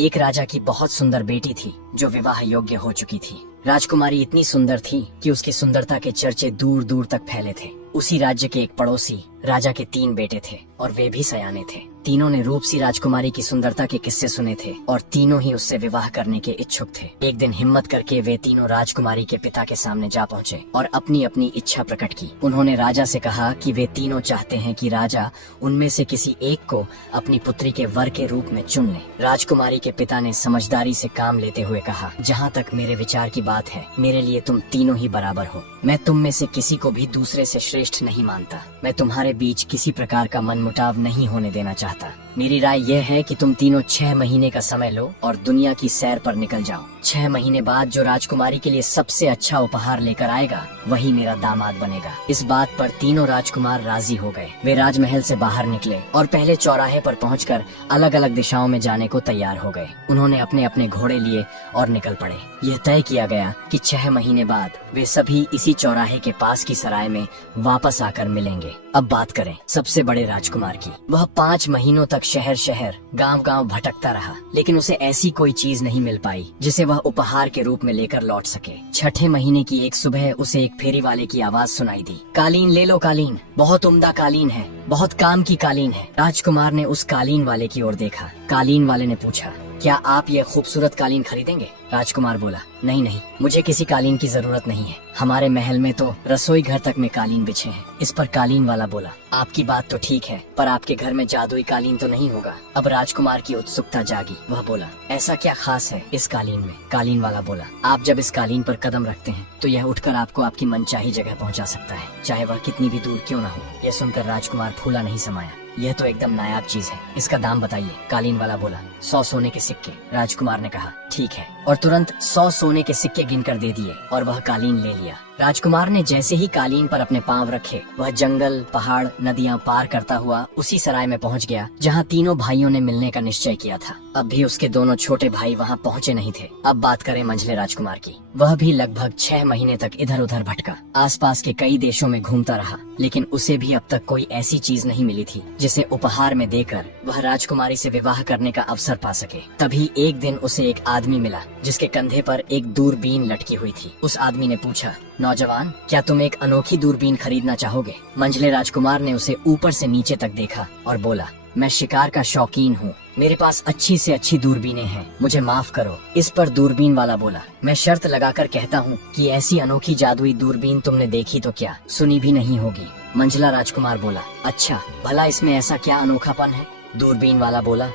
एक राजा की बहुत सुंदर बेटी थी जो विवाह योग्य हो चुकी थी। राजकुमारी इतनी सुंदर थी कि उसकी सुंदरता के चर्चे दूर दूर तक फैले थे। उसी राज्य के एक पड़ोसी राजा के 3 बेटे थे और वे भी सयाने थे। तीनों ने रूपसी राजकुमारी की सुंदरता के किस्से सुने थे और तीनों ही उससे विवाह करने के इच्छुक थे। एक दिन हिम्मत करके वे तीनों राजकुमारी के पिता के सामने जा पहुँचे और अपनी अपनी इच्छा प्रकट की। उन्होंने राजा से कहा कि वे तीनों चाहते हैं कि राजा उनमें से किसी एक को अपनी पुत्री के वर के रूप में चुन ले। राजकुमारी के पिता ने समझदारी से काम लेते हुए कहा, जहाँ तक मेरे विचार की बात है, मेरे लिए तुम तीनों ही बराबर हो। मैं तुम में से किसी को भी दूसरे से श्रेष्ठ नहीं मानता। मैं तुम्हारे बीच किसी प्रकार का मनमुटाव नहीं होने देना चाहता। मेरी राय यह है कि तुम तीनों 6 महीने का समय लो और दुनिया की सैर पर निकल जाओ। 6 महीने बाद जो राजकुमारी के लिए सबसे अच्छा उपहार लेकर आएगा वही मेरा दामाद बनेगा। इस बात पर तीनों राजकुमार राजी हो गए। वे राजमहल से बाहर निकले और पहले चौराहे पर पहुंचकर अलग अलग दिशाओं में जाने को तैयार हो गए। उन्होंने अपने अपने घोड़े लिए और निकल पड़े। यह तय किया गया कि 6 महीने बाद वे सभी इसी चौराहे के पास की सराय में वापस आकर मिलेंगे। अब बात करें सबसे बड़े राजकुमार की। वह 5 महीनों तक शहर शहर गांव गांव भटकता रहा, लेकिन उसे ऐसी कोई चीज नहीं मिल पाई जिसे वह उपहार के रूप में लेकर लौट सके। 6ठे महीने की एक सुबह उसे एक फेरी वाले की आवाज सुनाई दी, कालीन ले लो कालीन, बहुत उम्दा कालीन है, बहुत काम की कालीन है। राजकुमार ने उस कालीन वाले की ओर देखा। कालीन वाले ने पूछा, क्या आप ये खूबसूरत कालीन खरीदेंगे? राजकुमार बोला, नहीं नहीं, मुझे किसी कालीन की जरूरत नहीं है। हमारे महल में तो रसोई घर तक में कालीन बिछे हैं। इस पर कालीन वाला बोला, आपकी बात तो ठीक है, पर आपके घर में जादुई कालीन तो नहीं होगा। अब राजकुमार की उत्सुकता जागी। वह बोला, ऐसा क्या खास है इस कालीन में? कालीन वाला बोला, आप जब इस कालीन पर कदम रखते हैं तो यह उठकर आपको आपकी मनचाही जगह पहुंचा सकता है, चाहे वह कितनी भी दूर क्यों न हो। यह सुनकर राजकुमार फूला नहीं समाया। यह तो एकदम नायाब चीज है, इसका दाम बताइए। कालीन वाला बोला, 100 सोने के सिक्के। राजकुमार ने कहा, ठीक है, और तुरंत 100 सोने के सिक्के गिनकर दे दिए और वह कालीन ले लिया। राजकुमार ने जैसे ही कालीन पर अपने पांव रखे, वह जंगल, पहाड़, नदियां पार करता हुआ उसी सराय में पहुंच गया जहां तीनों भाइयों ने मिलने का निश्चय किया था। अब भी उसके दोनों छोटे भाई वहां पहुंचे नहीं थे। अब बात करें मंझले राजकुमार की। वह भी लगभग 6 महीने तक इधर उधर भटका, आसपास के कई देशों में घूमता रहा, लेकिन उसे भी अब तक कोई ऐसी चीज नहीं मिली थी जिसे उपहार में देकर वह राजकुमारी से विवाह करने का अवसर पा सके। तभी एक दिन उसे एक आदमी मिला जिसके कंधे पर एक दूरबीन लटकी हुई थी। उस आदमी ने पूछा, नौजवान, क्या तुम एक अनोखी दूरबीन खरीदना चाहोगे? मंझले राजकुमार ने उसे ऊपर से नीचे तक देखा और बोला, मैं शिकार का शौकीन हूँ, मेरे पास अच्छी से अच्छी दूरबीनें हैं, मुझे माफ करो। इस पर दूरबीन वाला बोला, मैं शर्त लगाकर कहता हूँ कि ऐसी अनोखी जादुई दूरबीन तुमने देखी तो क्या, सुनी भी नहीं होगी। मंझला राजकुमार बोला, अच्छा, भला इसमें ऐसा क्या अनोखापन है? दूरबीन वाला बोला,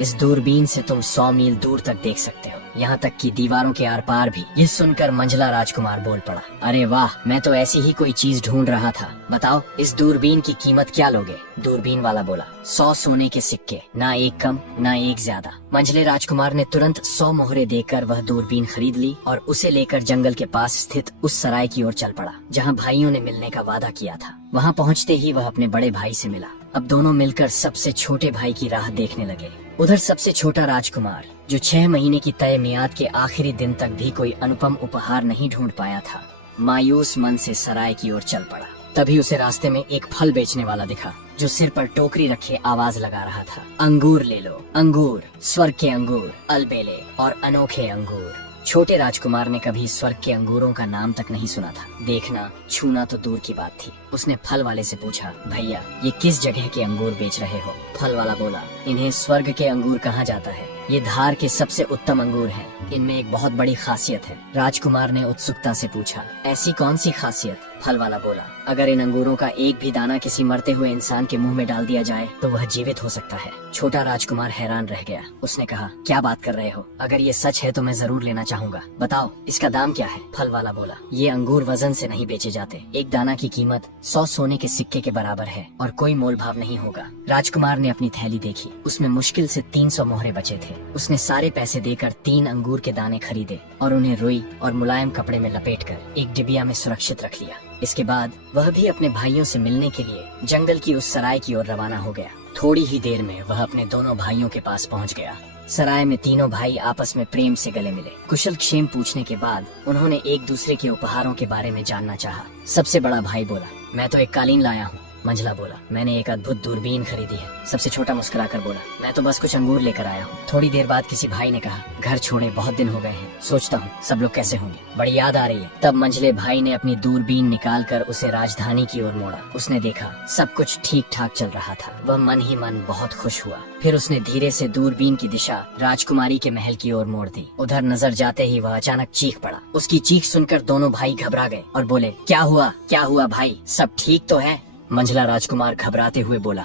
इस दूरबीन से तुम 100 मील दूर तक देख सकते हो, यहाँ तक कि दीवारों के आर पार भी। यह सुनकर मंझला राजकुमार बोल पड़ा, अरे वाह, मैं तो ऐसी ही कोई चीज ढूंढ रहा था। बताओ, इस दूरबीन की कीमत क्या लोगे? दूरबीन वाला बोला, 100 सोने के सिक्के, ना एक कम ना एक ज्यादा। मंझले राजकुमार ने तुरंत 100 मोहरे देकर वह दूरबीन खरीद ली और उसे लेकर जंगल के पास स्थित उस सराय की ओर चल पड़ा जहाँ भाइयों ने मिलने का वादा किया था। वहाँ पहुँचते ही वह अपने बड़े भाई से मिला। अब दोनों मिलकर सबसे छोटे भाई की राह देखने लगे। उधर सबसे छोटा राजकुमार, जो 6 महीने की तय मियाद के आखिरी दिन तक भी कोई अनुपम उपहार नहीं ढूंढ पाया था, मायूस मन से सराय की ओर चल पड़ा। तभी उसे रास्ते में एक फल बेचने वाला दिखा जो सिर पर टोकरी रखे आवाज लगा रहा था, अंगूर ले लो, अंगूर, स्वर्ग के अंगूर, अलबेले और अनोखे अंगूर। छोटे राजकुमार ने कभी स्वर्ग के अंगूरों का नाम तक नहीं सुना था, देखना छूना तो दूर की बात थी। उसने फल वाले से पूछा, भैया, ये किस जगह के अंगूर बेच रहे हो? फल वाला बोला, इन्हें स्वर्ग के अंगूर कहा जाता है, ये धार के सबसे उत्तम अंगूर हैं, इनमें एक बहुत बड़ी खासियत है। राजकुमार ने उत्सुकता से पूछा, ऐसी कौन सी खासियत? फल वाला बोला, अगर इन अंगूरों का एक भी दाना किसी मरते हुए इंसान के मुंह में डाल दिया जाए तो वह जीवित हो सकता है। छोटा राजकुमार हैरान रह गया। उसने कहा, क्या बात कर रहे हो? अगर ये सच है तो मैं जरूर लेना चाहूंगा, बताओ इसका दाम क्या है? फल वाला बोला, ये अंगूर वजन से नहीं बेचे जाते, एक दाना की कीमत 100 सोने के सिक्के के बराबर है और कोई मोल भाव नहीं होगा। राजकुमार ने अपनी थैली देखी, उसमें मुश्किल से 300 मोहरे बचे थे। उसने सारे पैसे देकर 3 अंगूर के दाने खरीदे और उन्हें रुई और मुलायम कपड़े में लपेटकर एक डिबिया में सुरक्षित रख लिया। इसके बाद वह भी अपने भाइयों से मिलने के लिए जंगल की उस सराय की ओर रवाना हो गया। थोड़ी ही देर में वह अपने दोनों भाइयों के पास पहुंच गया। सराय में तीनों भाई आपस में प्रेम से गले मिले। कुशल क्षेम पूछने के बाद उन्होंने एक दूसरे के उपहारों के बारे में जानना चाहा। सबसे बड़ा भाई बोला, मैं तो एक कालीन लाया हूँ, मंझला बोला, मैंने एक अद्भुत दूरबीन खरीदी है। सबसे छोटा मुस्कुराकर बोला, मैं तो बस कुछ अंगूर लेकर आया हूँ। थोड़ी देर बाद किसी भाई ने कहा, घर छोड़े बहुत दिन हो गए हैं, सोचता हूँ सब लोग कैसे होंगे, बड़ी याद आ रही है। तब मंझले भाई ने अपनी दूरबीन निकालकर उसे राजधानी की ओर मोड़ा। उसने देखा सब कुछ ठीक ठाक चल रहा था। वह मन ही मन बहुत खुश हुआ। फिर उसने धीरे से दूरबीन की दिशा राजकुमारी के महल की ओर मोड़ दी। उधर नजर जाते ही वह अचानक चीख पड़ा। उसकी चीख सुनकर दोनों भाई घबरा गए और बोले, क्या हुआ भाई, सब ठीक तो है? मंझला राजकुमार घबराते हुए बोला,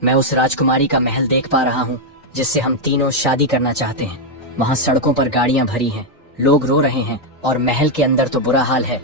मैं उस राजकुमारी का महल देख पा रहा हूँ जिससे हम तीनों शादी करना चाहते हैं। वहाँ सड़कों पर गाड़ियाँ भरी हैं, लोग रो रहे हैं और महल के अंदर तो बुरा हाल है।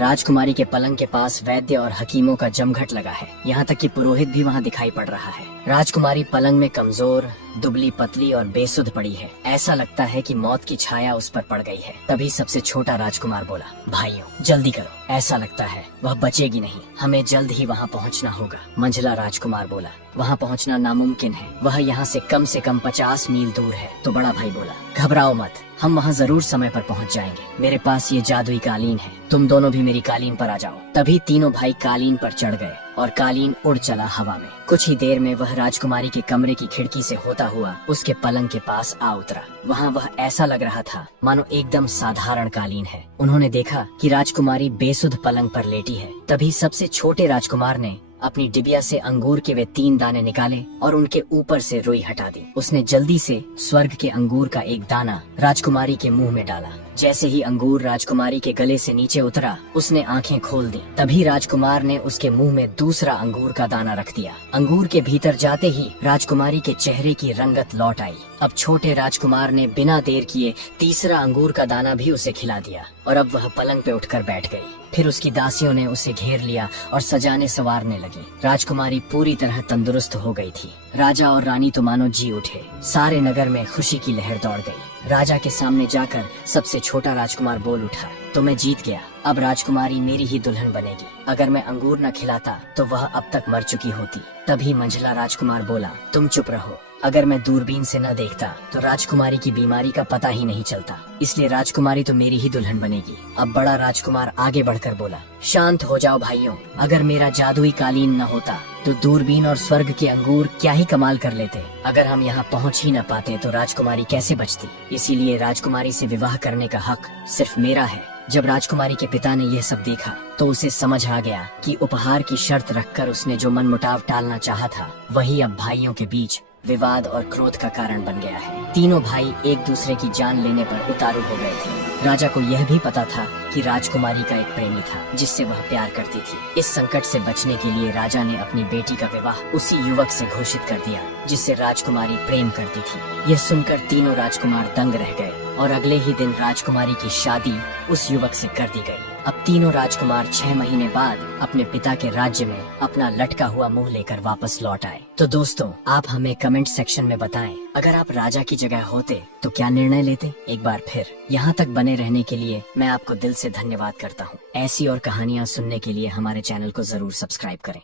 राजकुमारी के पलंग के पास वैद्य और हकीमों का जमघट लगा है, यहाँ तक कि पुरोहित भी वहाँ दिखाई पड़ रहा है। राजकुमारी पलंग में कमजोर, दुबली पतली और बेसुध पड़ी है। ऐसा लगता है कि मौत की छाया उस पर पड़ गई है। तभी सबसे छोटा राजकुमार बोला, भाइयों जल्दी करो, ऐसा लगता है वह बचेगी नहीं, हमें जल्द ही वहाँ पहुँचना होगा। मंझला राजकुमार बोला, वहाँ पहुँचना नामुमकिन है, वह यहाँ से कम 50 मील दूर है। तो बड़ा भाई बोला, घबराओ मत, हम वहाँ जरूर समय पर पहुँच जाएंगे। मेरे पास ये जादुई कालीन है, तुम दोनों भी मेरी कालीन पर आ जाओ। तभी तीनों भाई कालीन पर चढ़ गए और कालीन उड़ चला हवा में। कुछ ही देर में वह राजकुमारी के कमरे की खिड़की से होता हुआ उसके पलंग के पास आ उतरा। वहाँ वह ऐसा लग रहा था मानो एकदम साधारण कालीन है। उन्होंने देखा कि राजकुमारी बेसुध पलंग पर लेटी है। तभी सबसे छोटे राजकुमार ने अपनी डिबिया से अंगूर के वे 3 दाने निकाले और उनके ऊपर से रुई हटा दी। उसने जल्दी से स्वर्ग के अंगूर का एक दाना राजकुमारी के मुंह में डाला। जैसे ही अंगूर राजकुमारी के गले से नीचे उतरा, उसने आंखें खोल दी। तभी राजकुमार ने उसके मुंह में दूसरा अंगूर का दाना रख दिया। अंगूर के भीतर जाते ही राजकुमारी के चेहरे की रंगत लौट आई। अब छोटे राजकुमार ने बिना देर किए तीसरा अंगूर का दाना भी उसे खिला दिया और अब वह पलंग पे उठकर बैठ गई। फिर उसकी दासियों ने उसे घेर लिया और सजाने संवारने लगी। राजकुमारी पूरी तरह तंदुरुस्त हो गई थी। राजा और रानी तो मानो जी उठे। सारे नगर में खुशी की लहर दौड़ गई। राजा के सामने जाकर सबसे छोटा राजकुमार बोल उठा, तो मैं जीत गया, अब राजकुमारी मेरी ही दुल्हन बनेगी। अगर मैं अंगूर न खिलाता तो वह अब तक मर चुकी होती। तभी मंझला राजकुमार बोला, तुम चुप रहो, अगर मैं दूरबीन से न देखता तो राजकुमारी की बीमारी का पता ही नहीं चलता, इसलिए राजकुमारी तो मेरी ही दुल्हन बनेगी। अब बड़ा राजकुमार आगे बढ़कर बोला, शांत हो जाओ भाइयों, अगर मेरा जादुई कालीन न होता तो दूरबीन और स्वर्ग के अंगूर क्या ही कमाल कर लेते। अगर हम यहाँ पहुँच ही न पाते तो राजकुमारी कैसे बचती। इसीलिए राजकुमारी से विवाह करने का हक सिर्फ मेरा है। जब राजकुमारी के पिता ने यह सब देखा तो उसे समझ आ गया कि उपहार की शर्त रखकर उसने जो मनमुटाव टालना चाहा था वही अब भाइयों के बीच विवाद और क्रोध का कारण बन गया है। तीनों भाई एक दूसरे की जान लेने पर उतारू हो गए थे। राजा को यह भी पता था कि राजकुमारी का एक प्रेमी था जिससे वह प्यार करती थी। इस संकट से बचने के लिए राजा ने अपनी बेटी का विवाह उसी युवक से घोषित कर दिया जिससे राजकुमारी प्रेम करती थी। यह सुनकर तीनों राजकुमार दंग रह गए और अगले ही दिन राजकुमारी की शादी उस युवक से कर दी गई। अब तीनों राजकुमार 6 महीने बाद अपने पिता के राज्य में अपना लटका हुआ मुंह लेकर वापस लौट आए। तो दोस्तों, आप हमें कमेंट सेक्शन में बताएं, अगर आप राजा की जगह होते तो क्या निर्णय लेते। एक बार फिर यहाँ तक बने रहने के लिए मैं आपको दिल से धन्यवाद करता हूँ। ऐसी और कहानियाँ सुनने के लिए हमारे चैनल को जरूर सब्सक्राइब करें।